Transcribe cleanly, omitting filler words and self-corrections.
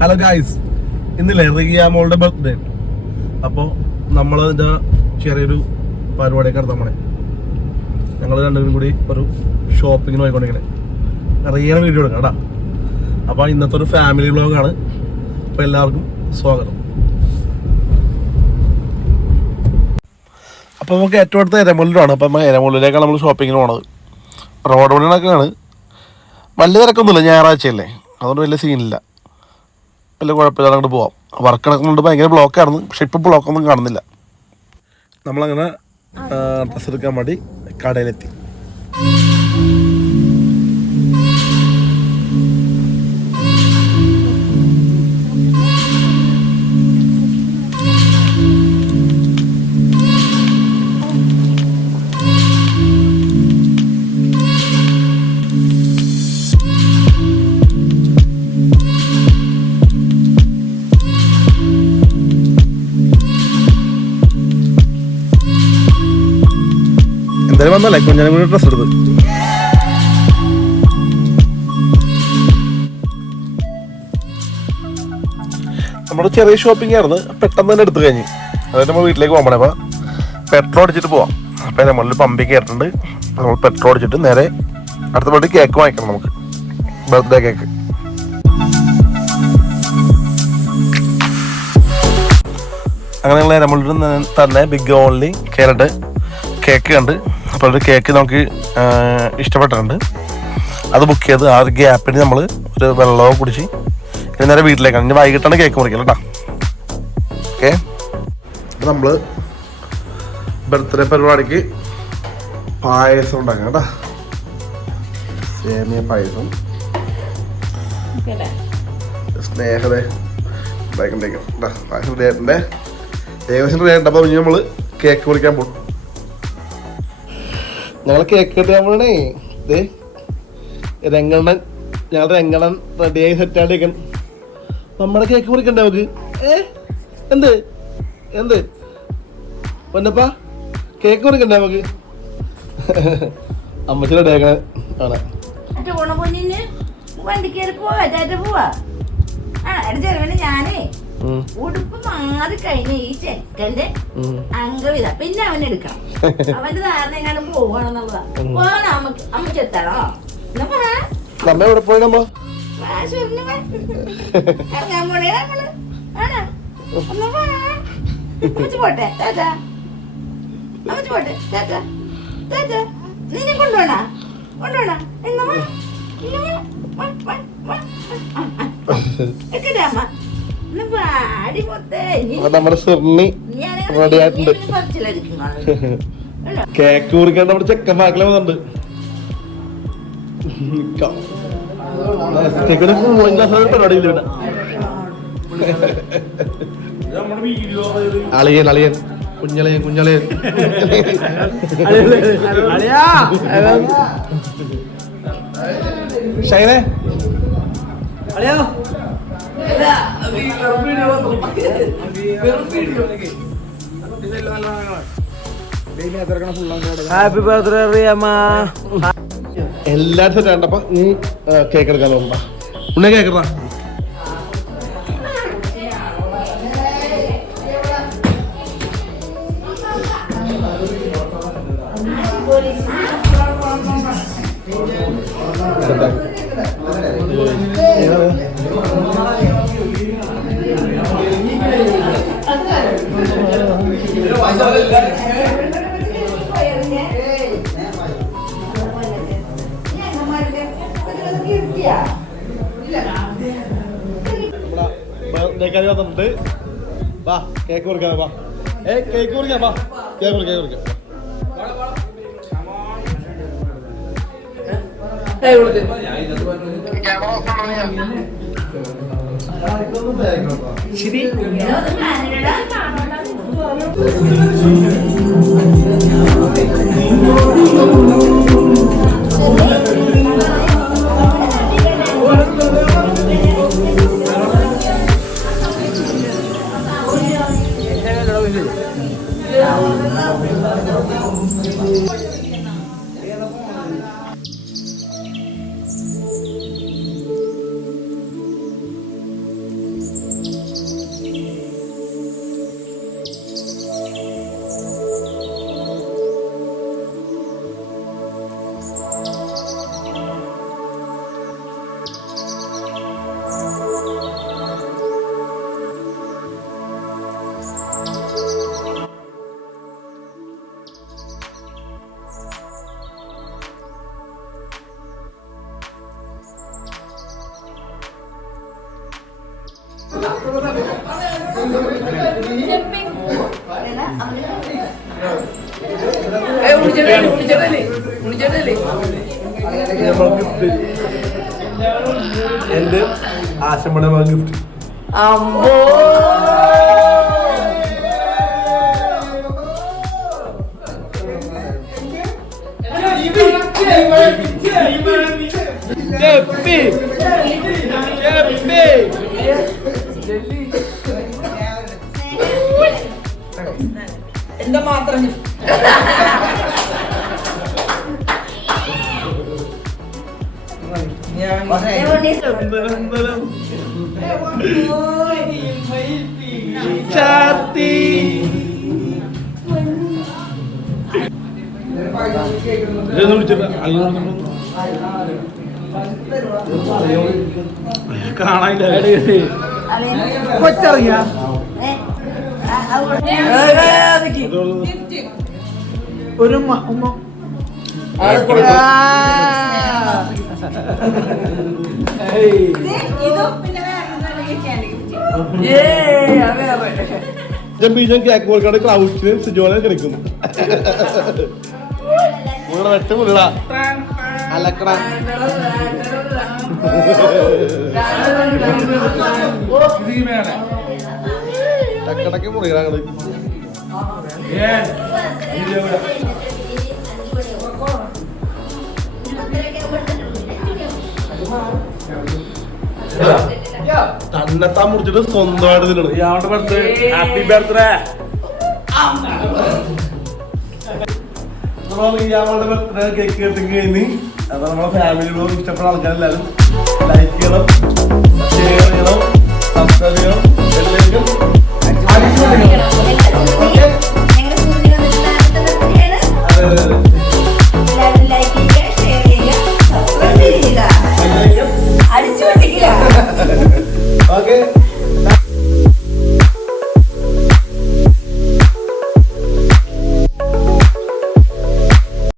Hello guys, ഇന്നില്ലേ Riya മോളുടെ birthday. അപ്പോൾ നമ്മളതിൻ്റെ ചെറിയൊരു പരിപാടിയൊക്കെ നടത്താൻ പോണേ. ഞങ്ങൾ രണ്ടുപേരും കൂടി ഒരു ഷോപ്പിങ്ങിന് പോയിക്കൊണ്ടിരിക്കണേ. റിയയുടെ വീഡിയോ എടുക്കാം കേട്ടോ. അപ്പോൾ ഇന്നത്തെ ഒരു ഫാമിലി വ്ളോഗാണ്. അപ്പോൾ എല്ലാവർക്കും സ്വാഗതം. അപ്പോൾ നമുക്ക് ഏറ്റവും അടുത്ത് എരമുള്ളിലാണ്. അപ്പം എരമുള്ളിലേക്കാണ് നമ്മൾ ഷോപ്പിങ്ങിന് പോണത്. റോഡ് പണികളൊക്കെയാണ്. വലിയ തിരക്കൊന്നുമില്ല, ഞായറാഴ്ചയല്ലേ, അതുകൊണ്ട് വലിയ സീനില്ല, വലിയ കുഴപ്പമില്ലാതെ അങ്ങോട്ട് പോവാം. വർക്ക് നടക്കുന്നുണ്ട്, ഭയങ്കര ബ്ലോക്കായിരുന്നു. പക്ഷെ ഇപ്പോൾ ബ്ലോക്കൊന്നും കാണുന്നില്ല. നമ്മളങ്ങനെ ഡ്രസ്സ് എടുക്കാൻ വേണ്ടി കടയിലെത്തി. എന്തായാലും വന്നല്ലേ കുഞ്ഞാനും കൂടി ഡ്രസ്സ് എടുത്ത്. നമ്മുടെ ചെറിയ ഷോപ്പിംഗ് ആയിരുന്നു, പെട്ടെന്ന് തന്നെ എടുത്തു കഴിഞ്ഞ്. അതായത് നമ്മൾ വീട്ടിലേക്ക് പോകാൻ പോണേ. അപ്പോൾ പെട്രോൾ അടിച്ചിട്ട് പോവാം. അപ്പോൾ നമ്മളിൽ പമ്പിൽ കയറിയിട്ടുണ്ട്. നമ്മൾ പെട്രോൾ അടിച്ചിട്ട് നേരെ അടുത്ത പോയിട്ട് കേക്ക് വാങ്ങിക്കണം, നമുക്ക് ബർത്ത്ഡേ കേക്ക്. അങ്ങനെ ഞങ്ങൾ നമ്മളിൽ തന്നെ ബിഗ് ഓൺലി കയറിട്ട് കേക്ക് കണ്ട്. അപ്പോൾ ഒരു കേക്ക് നമുക്ക് ഇഷ്ടപ്പെട്ടിട്ടുണ്ട്, അത് ബുക്ക് ചെയ്ത് ആ ഒരു ഗ്യാപ്പിന് നമ്മൾ ഒരു വെള്ളവും കുടിച്ച് ഇനി നേരെ വീട്ടിലേക്കാണ്. ഇനി വൈകിട്ടാണ് കേക്ക് മുറിക്കൽ കേട്ടോ. ഓക്കെ, അപ്പോൾ നമ്മൾ ബർത്ത്ഡേ പരിപാടിക്ക് പായസം ഉണ്ടാക്കാം കേട്ടോ. സേമിയ പായസം സ്നേഹതേ ഉണ്ടാക്കിണ്ടേക്കാം കേട്ടോ. പായസം റെഡി ആയിട്ടുണ്ട്, ഏകദേശം റെഡി ആയിട്ടുണ്ട്. അപ്പോൾ ഇനി നമ്മൾ കേക്ക് മുറിക്കാൻ പോകും. ഞങ്ങൾ കേക്ക് കെട്ടാൻ പോണേ. ഇത് രംഗണ്ണൻ, ഞങ്ങളുടെ രംഗണ്ണൻ റെഡിയായി സെറ്റാണ്ടിരിക്കാൻ. നമ്മുടെ കേക്ക് മുറിക്കണ്ടേ നമുക്ക്? എന്ത് എന്ത് പൊന്നപ്പാ, കേക്ക് മുറിക്കണ്ടേ നമുക്ക്? അമ്മച്ചി റെഡിയാക്കണ കാണാൻ. ഞാനേ ഉടുപ്പ് മാറി കഴിഞ്ഞ ഈ ചെക്കന്റെ അംഗവിധ പിന്നെ അവൻ എടുക്കണം. അവന്റെ ധാരണ എങ്ങാനും പോവാണെന്നുള്ളതാ. പോകണം അമ്മക്ക് എത്തണോ? നമ്മ എവിടെ പോയി? നമ്മ ഇറങ്ങാൻ പോണേ നമ്മള്. ആണോ? അമ്മച്ച് പോട്ടെ ചേച്ചാ, അമ്മച്ച് പോട്ടെ ചേച്ചാ. ചേച്ചാ നിന്നെ കൊണ്ടുപോണ കൊണ്ടുപോണ എങ്ങമ്മ അമ്മ നമ്മുടെ സിർണി റെഡി ആയിട്ടുണ്ട്. കേക്ക് മുറിക്കാൻ നമ്മുടെ ചെക്കന്മാക്കളെ വന്നിട്ടുണ്ട്. പരിപാടിയില്ല. അളിയൻ അളിയൻ കുഞ്ഞളയൻ കുഞ്ഞളയൻ ഷൈനെ അളിയോ. Happy birthday റിയമ്മ. എല്ലാരും സെറ്റ് ആണ്ടപ്പ നീ കേക്ക് എടുക്കാൻ തോന്നുമ്പ ഉണ്ണ കേക്കടാ. വന്നിട്ടുണ്ട്. വാ കേക്ക് മുറിക്കാം. വാ കേക്ക് മുറിക്കാം. വാ കേക്ക് മുറിക്കാം. ശരി എന്റെ ആശമ്പട ഗിഫ്റ്റ്. അമ്മോ എന്താ മാത്രം ചാത്തി കൊച്ചറിയാ ഒരു ഉമ്മ കേക്ക് കൊടുക്കാണ്ട് ക്ലൗഡ്സിന് സിജോനെ കളിക്കുന്നു. വെട്ട് മുള്ള അലക്കട ടക്കടക്ക് മുറികളാണ്. തന്നെത്താൻ മുറിച്ചിട്ട് സ്വന്തമായിട്ട് തിന്നണം. ഇയാളുടെ ബർത്ത്ഡേ ഹാപ്പി ബർത്ത്ഡേ. ഇയാളുടെ ബർത്ത്ഡേ കേക്ക് കട്ടിങ് കഴിഞ്ഞ് അപ്പൊ നമ്മളെ ഫാമിലിയോട് ഇഷ്ടപ്പെടുന്ന ആൾക്കാരെല്ലാരും ലൈക്ക് ചെയ്യണം, ഷെയർ ചെയ്യണം, സബ്സ്ക്രൈബ് ചെയ്യണം.